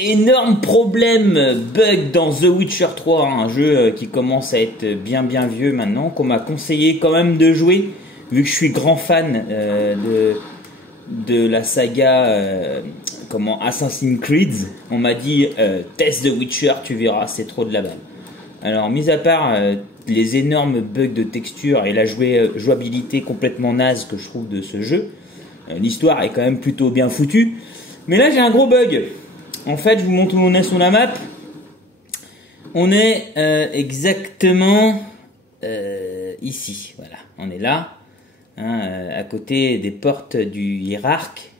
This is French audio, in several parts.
Énorme problème, bug dans The Witcher 3, hein, un jeu qui commence à être bien vieux maintenant, qu'on m'a conseillé quand même de jouer, vu que je suis grand fan de la saga Assassin's Creed. On m'a dit teste The Witcher, tu verras, c'est trop de la balle. Alors, mis à part les énormes bugs de texture et la jouabilité complètement naze que je trouve de ce jeu, l'histoire est quand même plutôt bien foutue. Mais là, j'ai un gros bug. En fait, je vous montre où on est sur la map. On est exactement ici. Voilà, on est là, hein, à côté des portes du hiérarque.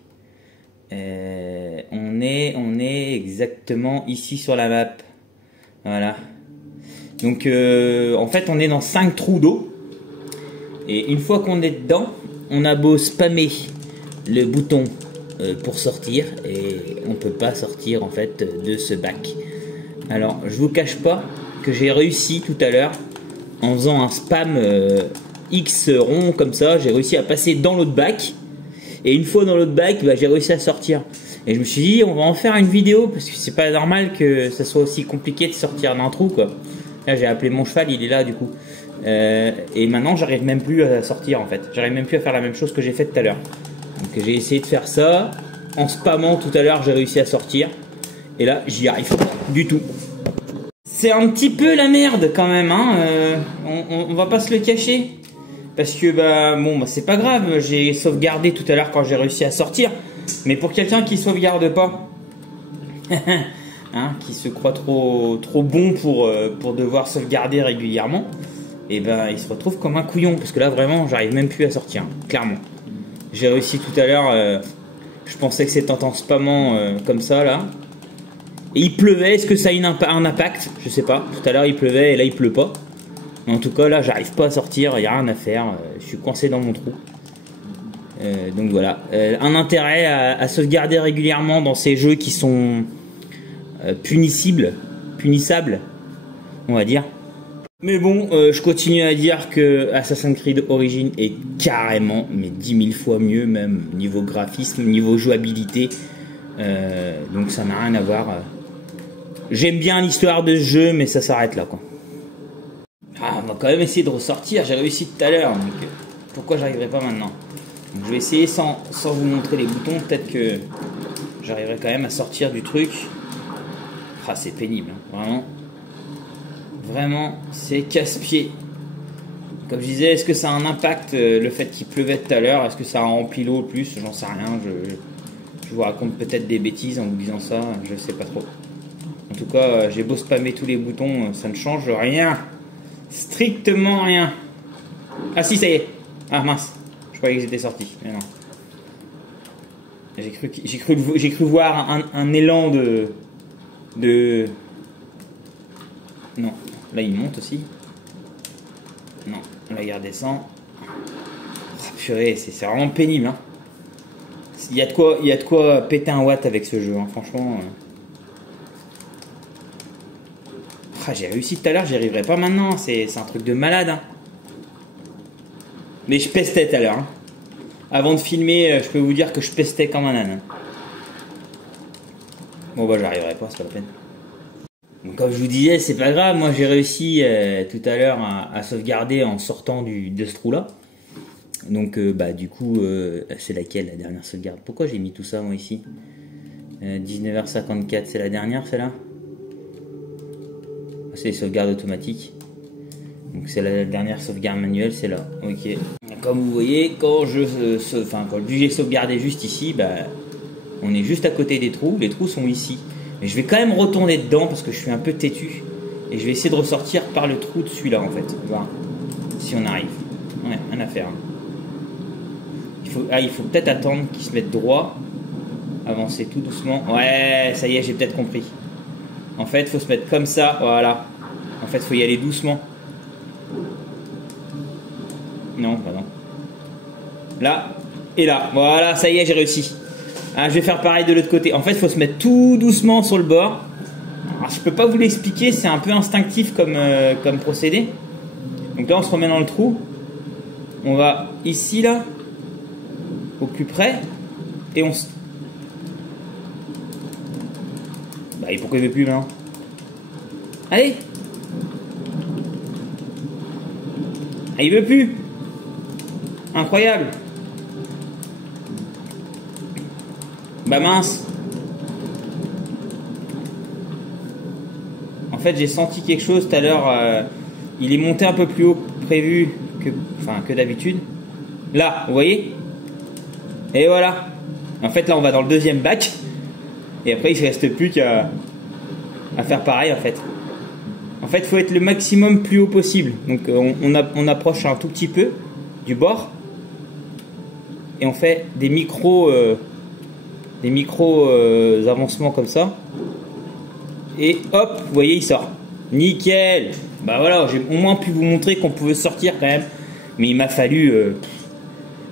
On est exactement ici sur la map. Voilà. Donc, en fait, on est dans 5 trous d'eau. Et une fois qu'on est dedans, on a beau spammer le bouton pour sortir, et on peut pas sortir en fait de ce bac. Alors je vous cache pas que j'ai réussi tout à l'heure en faisant un spam X rond comme ça, j'ai réussi à passer dans l'autre bac, et une fois dans l'autre bac, bah, j'ai réussi à sortir. Et je me suis dit on va en faire une vidéo parce que c'est pas normal que ça soit aussi compliqué de sortir d'un trou quoi. Là j'ai appelé mon cheval, il est là du coup. Et maintenant j'arrive même plus à sortir en fait, j'arrive même plus à faire la même chose que j'ai fait tout à l'heure. Donc j'ai essayé de faire ça, en spammant tout à l'heure j'ai réussi à sortir, et là j'y arrive pas du tout. C'est un petit peu la merde quand même, hein. On va pas se le cacher, parce que bon c'est pas grave, j'ai sauvegardé tout à l'heure quand j'ai réussi à sortir, mais pour quelqu'un qui sauvegarde pas, hein, qui se croit trop bon pour devoir sauvegarder régulièrement, et il se retrouve comme un couillon, parce que là vraiment j'arrive même plus à sortir, hein, clairement. J'ai réussi tout à l'heure, je pensais que c'était en spammant comme ça là. Et il pleuvait, est-ce que ça a un impact? Je sais pas, tout à l'heure il pleuvait et là il pleut pas. Mais en tout cas là j'arrive pas à sortir, il n'y a rien à faire, je suis coincé dans mon trou. Donc voilà, un intérêt à sauvegarder régulièrement dans ces jeux qui sont punissables, on va dire. Mais bon, je continue à dire que Assassin's Creed Origins est carrément, mais 10 000 fois mieux, même niveau graphisme, niveau jouabilité. Donc ça n'a rien à voir. J'aime bien l'histoire de ce jeu, mais ça s'arrête là, quoi. Ah, on va quand même essayer de ressortir. J'ai réussi tout à l'heure, donc pourquoi j'arriverai pas maintenant? Donc, je vais essayer sans vous montrer les boutons. Peut-être que j'arriverai quand même à sortir du truc. Ah, c'est pénible, hein, vraiment. Vraiment, c'est casse-pied. Comme je disais, est-ce que ça a un impact, le fait qu'il pleuvait tout à l'heure? Est-ce que ça a rempli l'eau plus? J'en sais rien. Je vous raconte peut-être des bêtises en vous disant ça. Je sais pas trop. En tout cas, j'ai beau spammer tous les boutons, ça ne change rien. Strictement rien. Ah si, ça y est. Ah mince. Je croyais que j'étais sorti. Mais non. J'ai cru voir un élan de... Non. Là il monte aussi. Non, là il redescend. Oh, purée, c'est vraiment pénible, hein. Il y a de quoi péter un watt avec ce jeu, hein, franchement. Ah, j'ai réussi tout à l'heure, j'y arriverai pas maintenant. C'est un truc de malade, hein. Mais je pestais tout à l'heure, hein. Avant de filmer, je peux vous dire que je pestais comme un âne, hein. Bon bah j'arriverai pas, c'est pas la peine. Donc, comme je vous disais, c'est pas grave, moi j'ai réussi tout à l'heure à sauvegarder en sortant de ce trou là. Donc du coup c'est laquelle la dernière sauvegarde? Pourquoi j'ai mis tout ça moi ici? 19h54, c'est la dernière celle-là? C'est les sauvegardes automatiques. Donc c'est la dernière sauvegarde manuelle, c'est là. Ok. Comme vous voyez, quand le budget est sauvegardé juste ici, on est juste à côté des trous. Les trous sont ici. Mais je vais quand même retourner dedans parce que je suis un peu têtu. Et je vais essayer de ressortir par le trou de celui-là en fait. Voir si on arrive. Ouais, rien à faire. Il faut peut-être attendre qu'il se mette droit. Avancer tout doucement. Ouais, ça y est, j'ai peut-être compris. En fait, il faut se mettre comme ça. Voilà. En fait, il faut y aller doucement. Non, bah non. Là et là. Voilà, ça y est, j'ai réussi. Ah, je vais faire pareil de l'autre côté. En fait, il faut se mettre tout doucement sur le bord. Alors, je peux pas vous l'expliquer, c'est un peu instinctif comme procédé. Donc là, on se remet dans le trou. On va ici, là, au plus près. Et on... Bah et pourquoi il veut plus maintenant? Allez. Ah, il veut plus. Incroyable. Bah mince. En fait, j'ai senti quelque chose tout à l'heure. Il est monté un peu plus haut que prévu que d'habitude. Là, vous voyez? Et voilà. En fait, là, on va dans le deuxième bac. Et après, il ne reste plus qu'à faire pareil, en fait. En fait, il faut être le maximum plus haut possible. Donc, on approche un tout petit peu du bord. Et on fait des micros avancements comme ça. Et hop, vous voyez, il sort. Nickel. Bah voilà, j'ai au moins pu vous montrer qu'on pouvait sortir quand même. Mais il m'a fallu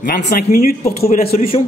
25 minutes pour trouver la solution.